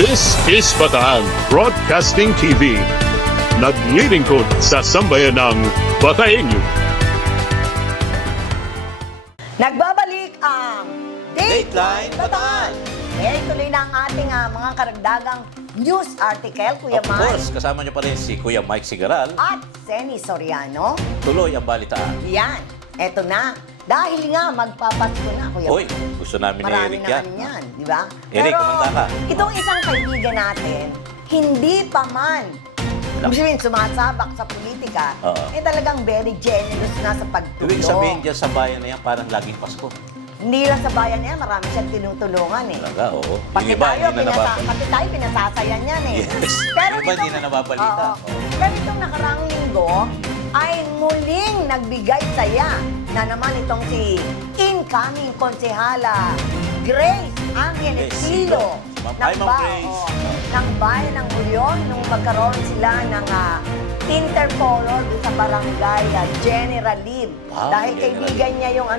This is Bataan Broadcasting TV. Naglilingkod sa sambayan ng Bataenyo. Nagbabalik ang Dateline Bataan. Eh, tuloy na ang ating mga karagdagang news article, Kuya Of Mike. course, kasama niyo pa rin si Kuya Mike Sigaral. At Seni Soriano. Tuloy ang balitaan. Yan, eto na. Dahil nga, magpapasko na, Kuya Uy, Mike. gusto namin ni Marami Eric naman yan. yan, di ba? Eric, kumanda ka. Itong isang kaibigan natin, hindi pa man, ibig sabihin, sumasabak sa politika, Oo. talagang very generous na sa pagtulong. Ibig sabihin dyan sa bayan na yan, parang laging Pasko. Hindi lang sa bayan niya, marami siyang tinutulungan eh. Talaga, oo. Pati Yung iba, tayo, hindi na nababalita. pati tayo, pinasasayan yan eh. Yes. Yung iba, hindi na nababalita. Oo. Pero itong nakaraang linggo, ay muling nagbigay saya na naman itong si incoming konsehala Grace Angel Grace Estilo Silo. Hi, Ma'am Grace. ng bayan ng Union nung magkaroon sila ng intercolor doon sa barangay General Lim. Wow, Dahil General kaibigan niya yung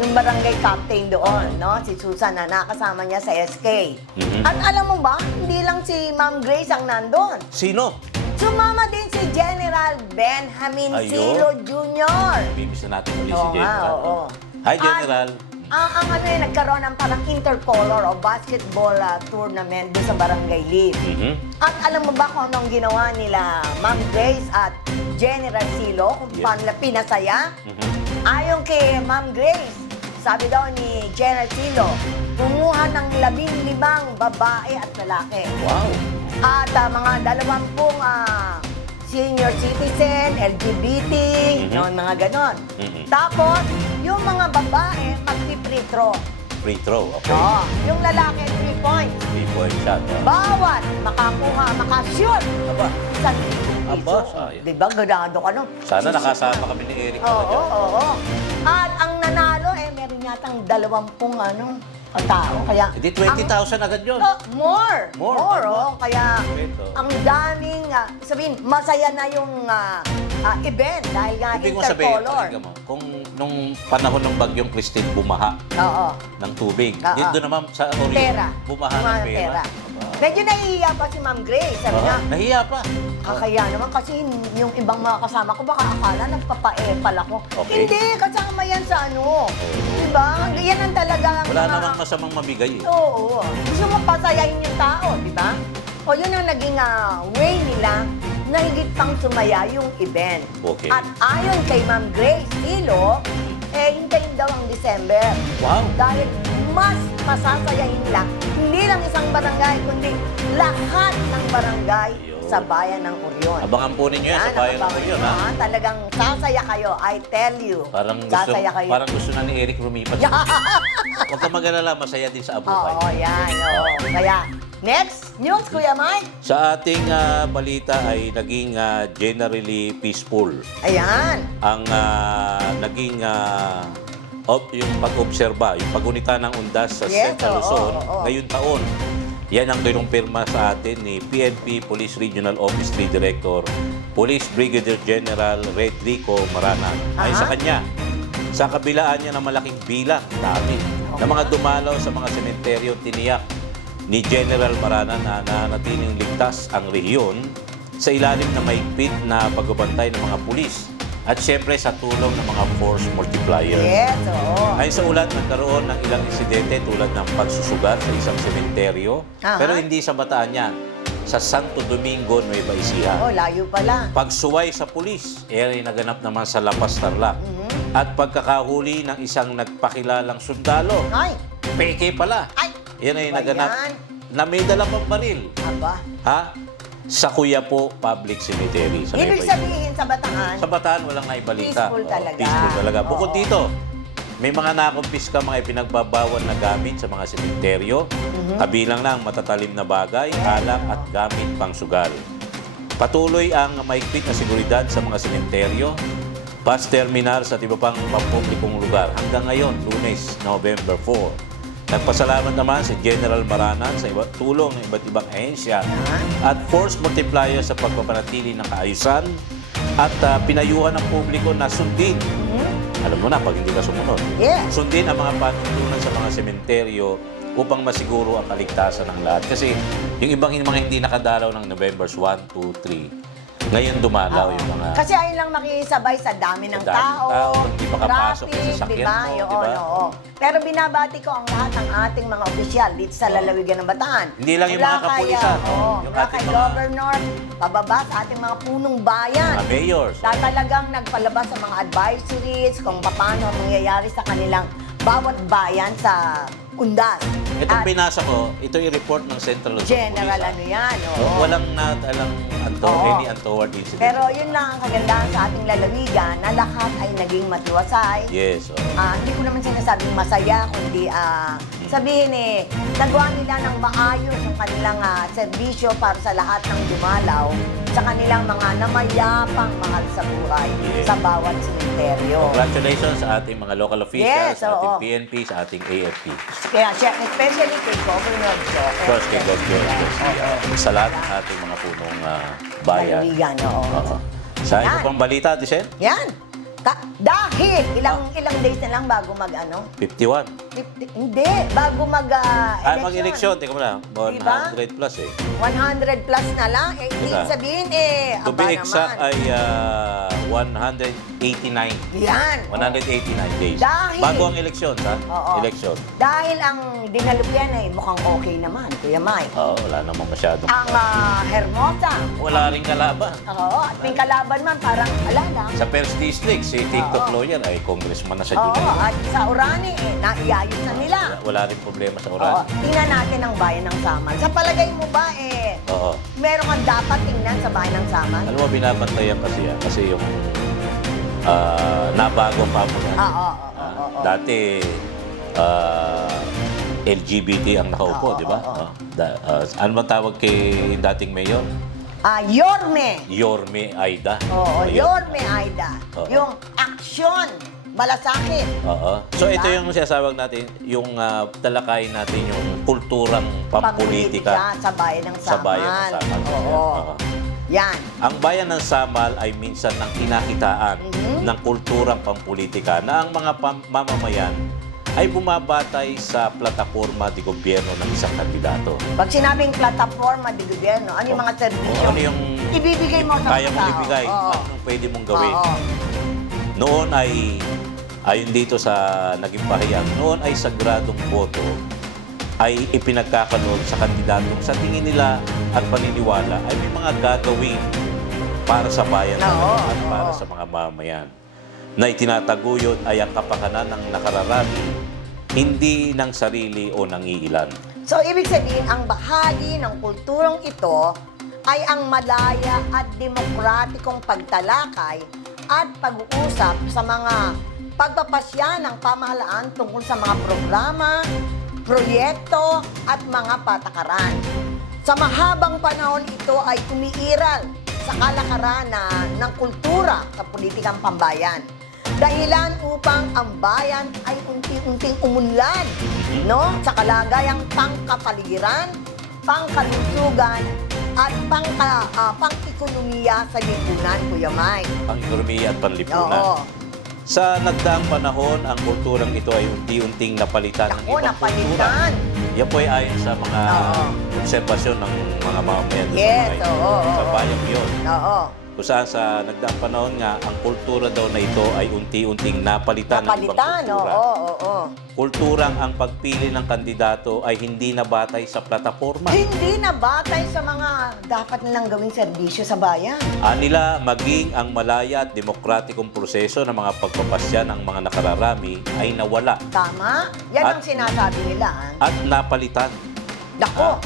yung barangay captain doon, no? Si Susan na nakasama niya sa SK. Mhm. At alam mo ba, hindi lang si Ma'am Grace ang nandun. Sino? Sumama din si General Benjamin Ayun. Silo Jr. Bibis na natin ulit si Oo nga, General. oo. Hi, General. Ang nagkaroon ng parang intercolor o basketball tournament doon sa Barangay Lim. Mhm. At alam mo ba kung anong ginawa nila Ma'am Grace at General Silo? Kung Yes. paano nila pinasaya? Mhm. Ayon kay Ma'am Grace, sabi daw ni General Silo, kumuha ng 15 babae at lalaki. Wow. At mga 20 senior citizen, LGBT, Mhm. no, mga ganon. Mhm. Tapos, yung mga babae, magpi-free throw. Free throw, okay. Oo. Yung lalaki, 3 points. 3-point shot. Bawat makakuha, makashoot. Aba, 1,000 Aba, piso. sayang. Diba, ganado ka, no? sana nakasama kami ni Eric Oo, talaga. oo. At ang nanalo, meron yatang 20 tao. Kaya, Hindi, 20,000 agad yun. More. More, Oh. Kaya, Perfecto. ang daming, sabihin, masaya na yung event dahil nga Ibig mo sabihin, intercolor. pakinggan mo, kung nung panahon ng bagyong Christine bumaha Oo. ng tubig, Oo. dito naman sa Orion, Pera. bumaha ng Bumaha ng pera. Medyo nahihiya pa si Ma'am Grace. Sabi niya, Nahiya pa. kakaya naman kasi yung ibang mga kasama ko baka akala nagpapaepal ako. Okay. Hindi, kasama yan sa Diba? Yan ang talagang Wala namang masamang mamigay eh. Oo. Gusto mo pasayahin yung tao, di ba? O yun ang naging way nila na higit pang sumaya yung event. Okay. At ayon kay Ma'am Grace Hilo, hintayin daw ang December. Wow. Dahil mas masasayahin lang, hindi lang isang barangay, kundi lahat ng barangay Ayun. sa bayan ng Orion. Abangan po ninyo yan sa bayan ng abangan Orion, nyo, ha? Talagang sasaya kayo, I tell you. Sasaya kayo. Parang gusto na ni Eric lumipat. Huwag ka mag-alala, masaya din sa abuhay. Oo, yan. Oo. Kaya, next news, Kuya Mike. Sa ating balita ay naging generally peaceful. Ayan. Ang naging yung pag-obserba, yung pag-unita ng undas sa Yes, Central oo, Luzon oo. ngayong taon. Yan ang kinumpirma sa atin ni PNP Police Regional Office 3 Director, Police Brigadier General Redrico Maranan. Ayon sa Aha. kanya, sa kabilaan niya ng malaking bilang, dami, na mga dumalaw sa mga sementeryo, tiniyak ni General Maranan na nanatiling ligtas ang rehiyon sa ilalim na mahigpit na pagbabantay ng mga pulis at siyempre sa tulong ng mga force multiplier. Yes, oo. Ayon sa ulat, nagkaroon ng ilang insidente tulad ng pagsusugat sa isang sementeryo, Aha. pero hindi sa Bataan yan, sa Santo Domingo, Nueva Ecija. Oh, layo pala. Pagsuway sa pulis, naganap naman sa La Paz, Tarlac. At pagkakahuli ng isang nagpakilalang sundalo, Ay, peke pala. ay. Yan ay Ba naganap yan? na may dalang baril. Aba. Ha? Sa Kuyapo Public Cemetery. Sa Ibig Nueva sabihin sa Bataan, Sa Bataan, walang naibalita. Peaceful talaga. Peaceful talaga. Bukod Oo. dito, may mga nakumpiska mga ipinagbabawal na gamit sa mga sementeryo. Kabilang lang matatalim na bagay, alak at gamit pang sugal. Patuloy ang mahigpit na seguridad sa mga sementeryo, bus terminals at iba pang pampublikong lugar. Hanggang ngayon, Lunes, November 4. Nagpasalamat naman si General Maranan sa tulong ng iba't ibang ahensya at force multiplier sa pagpapanatili ng kaayusan at pinayuhan ng publiko na sundin. Alam mo na, pag hindi ka sumunod. Yeah. Sundin ang mga panuntunan sa mga sementeryo upang masiguro ang kaligtasan ng lahat. Kasi yung ibang mga hindi nakadalaw ng Novembers 1, 2, 3, ngayon dumalaw yung mga... Kasi ayun lang makikisabay sa dami ng Sa dami ng tao, tao, hindi makapasok sa traffic, sasakyan diba? mo, Yun, diba? oo. Pero binabati ko ang lahat ng ating mga opisyal dito sa lalawigan ng Bataan. Hindi lang yung Mula mga kapulisan, kay, oo, yung mula ating kay mga- Governor, pababa sa ating mga punong bayan. Mga mayors. Na talagang nagpalabas sa mga advisories kung paano ang mangyayari sa kanilang bawat bayan sa undas. Itong At binasa ko, ito yung report ng Central Luzon general Police, ano yan, oo. Walang Oo. any untoward incident. Pero yun lang ang kagandahan sa ating lalawigan na lahat ay naging matiwasay. Yes. oo. Hindi ko naman sinasabing masaya, kundi sabihin nagawa nila ng maayos ang kanilang serbisyo para sa lahat ng dumalaw sa kanilang mga namayapang mahal sa buhay Yes. sa bawat sementeryo. Congratulations sa ating mga local officials, Yes, sa ating oo. PNP, sa ating AFP. Kaya especially kay Governor Joe. Of course, kay God sa lahat ng ating mga punong bayan. Lalawigan, oo. Oo. Sa Yan. ito pang balita, Disen? Yan. Dahil ilang days na lang bago mag 51. 50, hindi, bago Mag-eleksyon, teka mo na. 100 Diba? plus 100 plus na lang. Hindi Diba? sabihin, To be exact naman. ay 189. Yan. 189 days. Dahil- Bago ang eleksyon, ha? Oo. Eleksyon. Dahil ang dinalupyan ay mukhang okay naman, Kuya Mike. Oo, wala namang masyadong... Ang Hermosa. Wala rin kalaban. Oo, at may kalaban man, parang ala lang. Sa First District, si TikTok Oo. lawyer ay congressman na sa Oo, July. at sa Urani, naiayos na nila. Wala rin problema sa Oo, oras. tingnan natin ang bayan ng Samal. Sa palagay mo ba, Oo. meron kang dapat tingnan sa bayan ng Samal? Alam mo, binabantayan kasi yan. Kasi yung nabagong pamunan. Oo. Dati, LGBT ang nakaupo, Oo, di ba? oo. Ano bang tawag kay dating mayor? Yorme. Yorme Aida. Oo, Ayun. Yorme Aida. Oo. Yung aksyon, malasakit. Oo. So Diba? ito yung sasawag natin, yung talakayin natin yung kulturang pampolitika Pampolitika sa bayan ng Samal. sa bayan ng Samal. Oo. Oo. Yan. Ang bayan ng Samal ay minsan ng kinakitaan Mhm. ng kulturang pampolitika na ang mga mamamayan ay bumabatay sa plataforma de gobyerno ng isang kandidato. Pag sinabing plataforma de gobyerno, ano yung mga serbisyo? Ano yung ibibigay mo sa kaya mga mong tao? ibigay? Oo. Anong pwede mong gawin? Oo. Noon ay, ayon dito sa naging pahayag, noon ay sagradong boto ay ipinagkakaloob sa kandidatong sa tingin nila at paniniwala ay may mga gagawin para sa bayan Oo, at para oo. sa mga mamayan na itinataguyod ay ang kapakanan ng nakararami, hindi ng sarili o ng iilan. So, ibig sabihin, ang bahagi ng kulturang ito ay ang malaya at demokratikong pagtalakay at pag-uusap sa mga pagpapasya ng pamahalaan tungkol sa mga programa, proyekto at mga patakaran. Sa mahabang panahon ito ay umiiral sa kalakaran ng kultura sa politikang pambayan. Dahilan upang ang bayan ay unti-unting umunlad, no? Sa kalagayang pangkapaligiran, pangkalusugan, at pang-ekonomiya sa lipunan, Kuya Mike. Pang-ekonomiya at panlipunan. Oo. Sa nagdaang panahon, ang kulturang ito ay unti-unting napalitan ng Naku, ibang kultura. napalitan. Yan po ay ayon sa mga Oo. obserbasyon ng mga mamamayan Yes, sa, oo, sa oo. bayang yun. Oo. Kung saan sa nagdaang panahon nga, ang kultura daw na ito ay unti-unting napalitan, ng ibang Napalitan, kultura. oo. Kulturang ang pagpili ng kandidato ay hindi nabatay sa plataforma. Hindi na batay sa mga dapat nilang gawing serbisyo sa bayan. Anila maging ang malaya at demokratikong proseso ng mga pagpapasya ng mga nakararami ay nawala Tama? Yan At- ang sinasabi nila. at napalitan. Dako,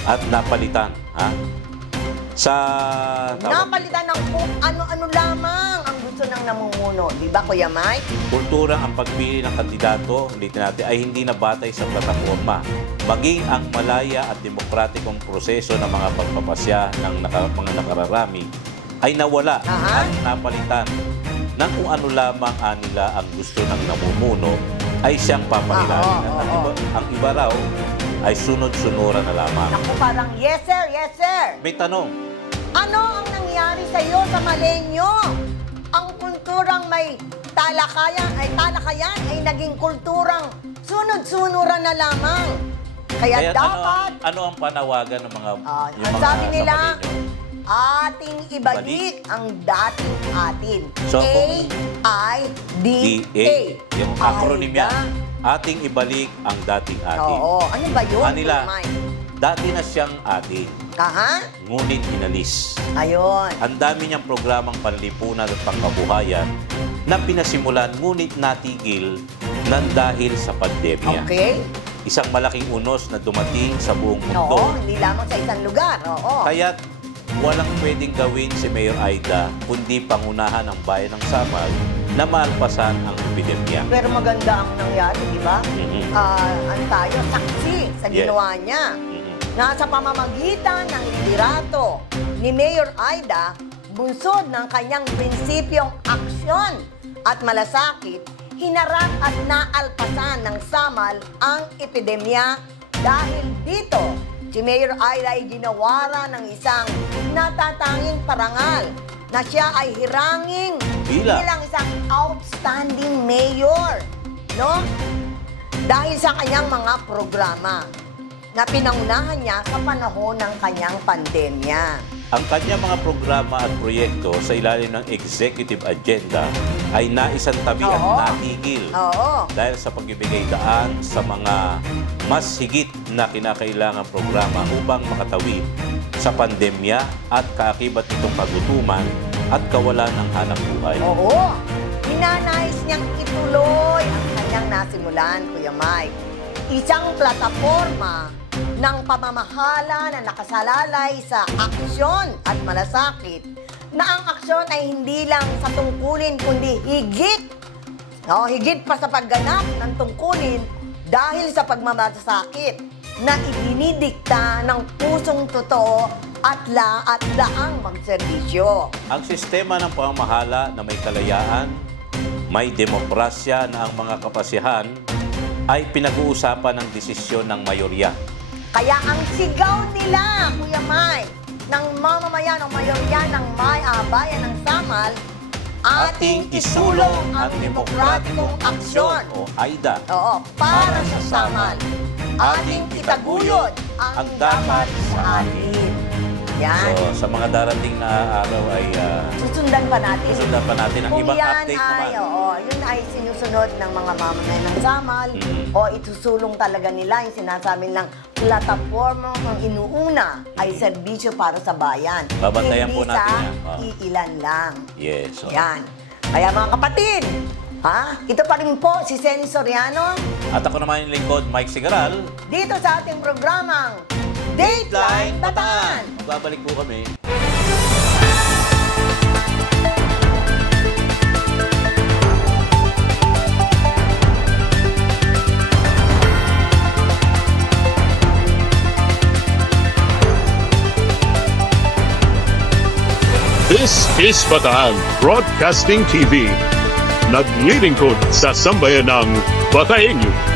At napalitan. Ha? Sa napalitan ng kung ano-ano lamang ang gusto ng namumuno. Di ba, Kuya Mike? kultura ang pagpili ng kandidato, ulitin natin, ay hindi nabatay sa plataforma. Maging ang malaya at demokratikong proseso ng mga pagpapasya ng mga nakararami ay nawala Aha. at napalitan ng kung ano lamang anila ang gusto ng namumuno ay siyang papanilanin. Oo, Ang oo. ang iba raw ay sunod-sunuran na lamang. Naku, parang, yes sir, yes sir. May tanong, Ano ang nangyari sa iyo sa Malenyo? Ang kulturang may talakayan ay naging kulturang sunod-sunuran na lamang. Kaya dapat, ano ang panawagan ng mga yung ang mga sabi nila, sama ninyo? ating ibalik ang dating atin. So, kung- A-I-D-A. Yung acronym yan. Ating ibalik ang dating atin. Oo. Ano ba yun? Manila, Kuya Mike? dati na siyang atin, Aha? ngunit inalis. Ayun. Ang dami niyang programang panlipunan at pangkabuhayan na pinasimulan ngunit natigil ng dahil sa pandemya. Okay? Isang malaking unos na dumating sa buong mundo. Oo, hindi lamang sa isang lugar. Oo. Kaya't walang pwedeng gawin si Mayor Aida kundi pangunahan ang bayan ng Samal na maalpasan ang epidemya. Pero maganda ang nangyari, di ba? Mhm. Ang tayo, saksi sa Yes. ginawa niya. Mhm. Nasa pamamagitan ng liderato ni Mayor Aida, bunsod ng kanyang prinsipyong aksyon at malasakit, hinarap at naalpasan ng Samal ang epidemya. Dahil dito, si Mayor Aida ay ginawara ng isang natatanging parangal na siya ay hiranging bilang isang outstanding mayor. No? Dahil sa kanyang mga programa na pinangunahan niya sa panahon ng kanyang pandemya. Ang kanyang mga programa at proyekto sa ilalim ng executive agenda ay naisantabi at Oo. natigil Oo. dahil sa pagbibigay daan sa mga mas higit na kinakailangang programa upang makatawid sa pandemya at kaakibat nitong kagutuman at kawalan ng hanap buhay. Oo. Ninanais niyang ituloy ang kanyang nasimulan, Kuya Mike. Isang plataforma ng pamamahala na nakasalalay sa aksyon at malasakit na ang aksyon ay hindi lang sa tungkulin kundi higit. Higit pa sa pagganap ng tungkulin dahil sa pagmamalasakit na idinidikta ng pusong totoo at laang magserbisyo. Ang sistema ng pamamahala na may kalayaan, may demokrasya na ang mga kapasihan ay pinag-uusapan ng desisyon ng mayorya. Kaya ang sigaw nila, Kuya Mike, ng mamamayan o mayorya ng bayan ng Samal, ating isulong ang demokratikong aksyon. o AIDA. Oo, para sa Samal. Ating itaguyod ang dapat sa atin. Yan. So, sa mga darating na araw ay Susundan pa natin. susundan pa natin ang Kung ibang yan update ay, naman. yun ay sinusunod ng mga mamamayan ng Samal Mhm. o itusulong talaga nila yung sinasabi lang plataforma ng inuuna ay serbisyo para sa bayan. Babantayan po Hindi natin sa yan. iilan lang. Yes. so. Yan. Kaya mga kapatid, ito pa rin po si Senny Soriano At ako naman yung lingkod, Mike Sigaral. dito sa ating programang Dateline Bataan. Babalik po kami. This is Bataan Broadcasting TV. Naglilingkod sa sambayanang Bataenyo.